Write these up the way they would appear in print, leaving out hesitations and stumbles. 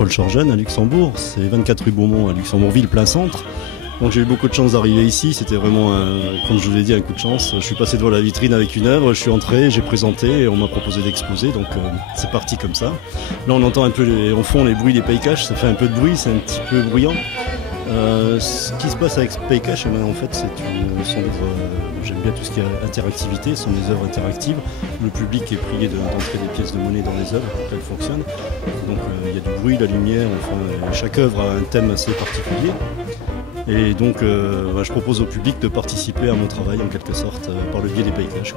Paul Chorgen à Luxembourg, c'est 24 rue Beaumont à Luxembourgville, plein centre. Donc j'ai eu beaucoup de chance d'arriver ici, c'était vraiment, comme je vous l'ai dit, un coup de chance. Je suis passé devant la vitrine avec une œuvre, je suis entré, j'ai présenté et on m'a proposé d'exposer, donc c'est parti comme ça. Là on entend un peu au fond les bruits des paycaches, ça fait un peu de bruit, c'est un petit peu bruyant. Ce qui se passe avec Paycache, en fait, c'est une œuvre, j'aime bien tout ce qui est interactivité, ce sont des œuvres interactives. Le public est prié d'entrer des pièces de monnaie dans les œuvres pour qu'elles fonctionnent. Donc il y a du bruit, la lumière, enfin, chaque œuvre a un thème assez particulier. Et donc je propose au public de participer à mon travail en quelque sorte par le biais des Paycaches.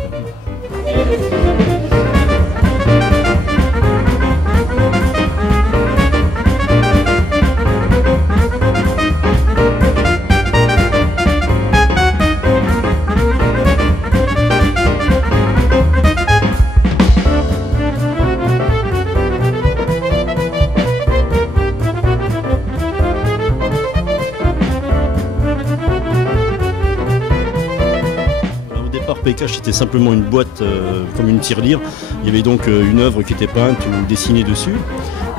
Paycache, c'était simplement une boîte comme une tirelire. Il y avait donc une œuvre qui était peinte ou dessinée dessus.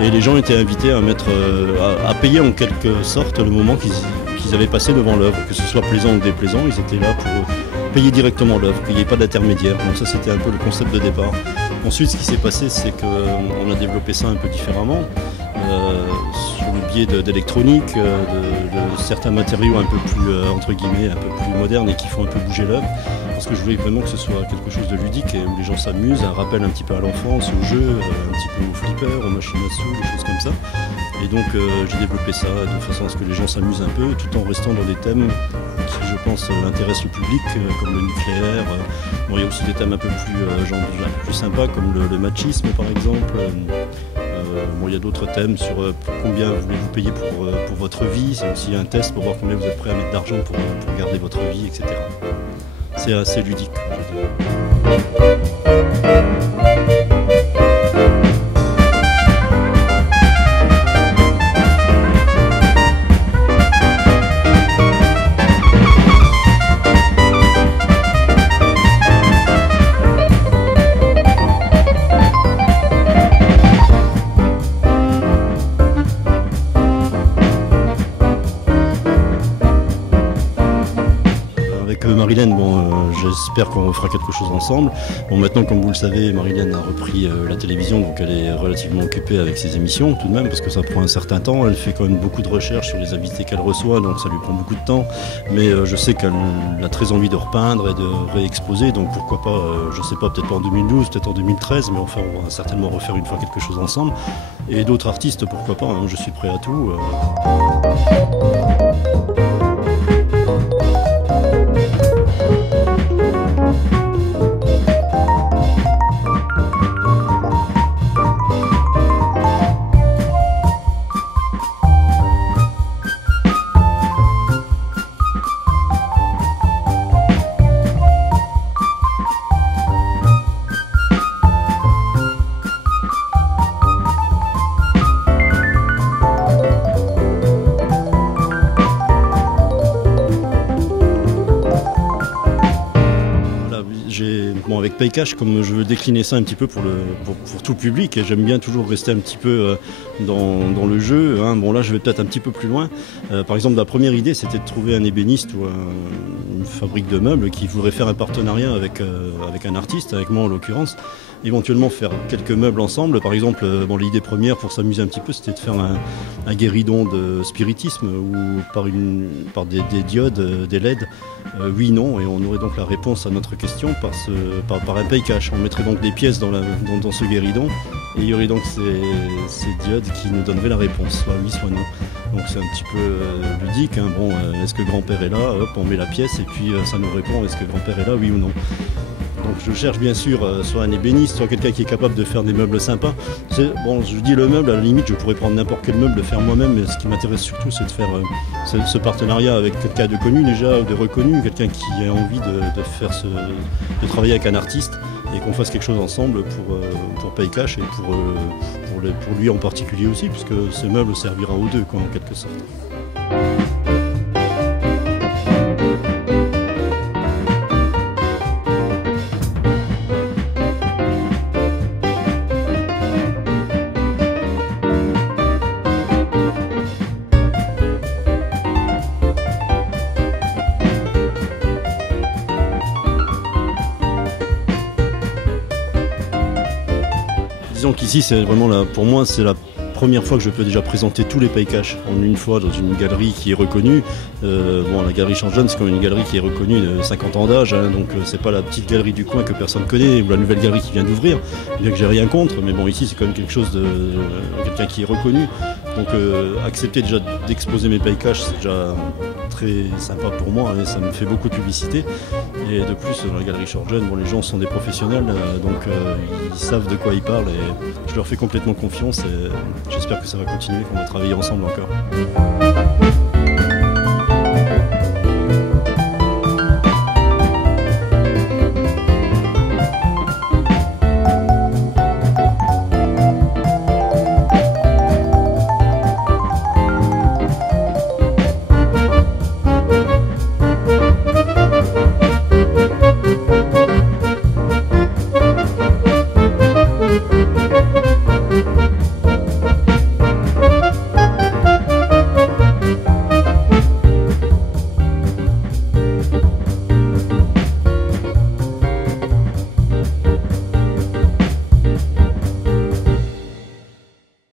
Et les gens étaient invités à payer en quelque sorte le moment qu'ils avaient passé devant l'œuvre. Que ce soit plaisant ou déplaisant, ils étaient là pour payer directement l'œuvre, qu'il n'y ait pas d'intermédiaire. Donc ça, c'était un peu le concept de départ. Ensuite, ce qui s'est passé, c'est qu'on a développé ça un peu différemment. Sur le biais d'électronique, de certains matériaux un peu plus, entre guillemets, un peu plus modernes et qui font un peu bouger l'œuvre. Parce que je voulais vraiment que ce soit quelque chose de ludique et où les gens s'amusent, un rappel un petit peu à l'enfance, au jeu, un petit peu au flipper, aux machines à sous, des choses comme ça. Et donc j'ai développé ça de façon à ce que les gens s'amusent un peu, tout en restant dans des thèmes qui, je pense, intéressent le public, comme le nucléaire. Bon, il y a aussi des thèmes un peu plus sympas, comme le machisme par exemple. Bon, il y a d'autres thèmes sur combien voulez-vous payer pour votre vie. C'est aussi un test pour voir combien vous êtes prêt à mettre d'argent pour garder votre vie, etc. C'est assez ludique. Marilène, j'espère qu'on refera quelque chose ensemble. Bon, maintenant, comme vous le savez, Marilène a repris la télévision, donc elle est relativement occupée avec ses émissions tout de même, parce que ça prend un certain temps. Elle fait quand même beaucoup de recherches sur les invités qu'elle reçoit, donc ça lui prend beaucoup de temps. Mais je sais qu'elle a très envie de repeindre et de réexposer, donc pourquoi pas, je sais pas, peut-être pas en 2012, peut-être en 2013, mais enfin, on va certainement refaire une fois quelque chose ensemble. Et d'autres artistes, pourquoi pas, hein, je suis prêt à tout. Avec Paycache, comme je veux décliner ça un petit peu pour tout le public, et j'aime bien toujours rester un petit peu dans le jeu, hein. Bon, là je vais peut-être un petit peu plus loin. Par exemple, la première idée, c'était de trouver un ébéniste ou une fabrique de meubles qui voudrait faire un partenariat avec un artiste, avec moi en l'occurrence, éventuellement faire quelques meubles ensemble. Par exemple, l'idée première pour s'amuser un petit peu, c'était de faire un guéridon de spiritisme ou par des diodes, des LED, oui, non, et on aurait donc la réponse à notre question par un Paycache. On mettrait donc des pièces dans ce guéridon et il y aurait donc ces diodes qui nous donneraient la réponse, soit oui, soit non. Donc c'est un petit peu ludique, hein. Bon, est-ce que grand-père est là? Hop, on met la pièce et puis ça nous répond, est-ce que grand-père est là, oui ou non? Donc je cherche bien sûr soit un ébéniste, soit quelqu'un qui est capable de faire des meubles sympas. Bon, je dis le meuble, à la limite je pourrais prendre n'importe quel meuble, le faire moi-même, mais ce qui m'intéresse surtout c'est de faire ce partenariat avec quelqu'un de connu déjà, de reconnu, quelqu'un qui a envie de travailler avec un artiste et qu'on fasse quelque chose ensemble pour Paycache et pour lui en particulier aussi, puisque ce meuble servira aux deux, quoi, en quelque sorte. Disons qu'ici, c'est vraiment pour moi, c'est la première fois que je peux déjà présenter tous les pay cash en une fois dans une galerie qui est reconnue. La galerie Changejeune, c'est quand même une galerie qui est reconnue de 50 ans d'âge, hein, donc c'est pas la petite galerie du coin que personne connaît ou la nouvelle galerie qui vient d'ouvrir, bien que j'ai rien contre, mais bon, ici c'est quand même quelque chose de quelqu'un qui est reconnu. Donc accepter déjà d'exposer mes pay cash, c'est déjà très sympa pour moi et ça me fait beaucoup de publicité. Et de plus, dans la galerie Changejeune, les gens sont des professionnels, donc ils savent de quoi ils parlent et je leur fais complètement confiance et j'espère que ça va continuer, qu'on va travailler ensemble encore.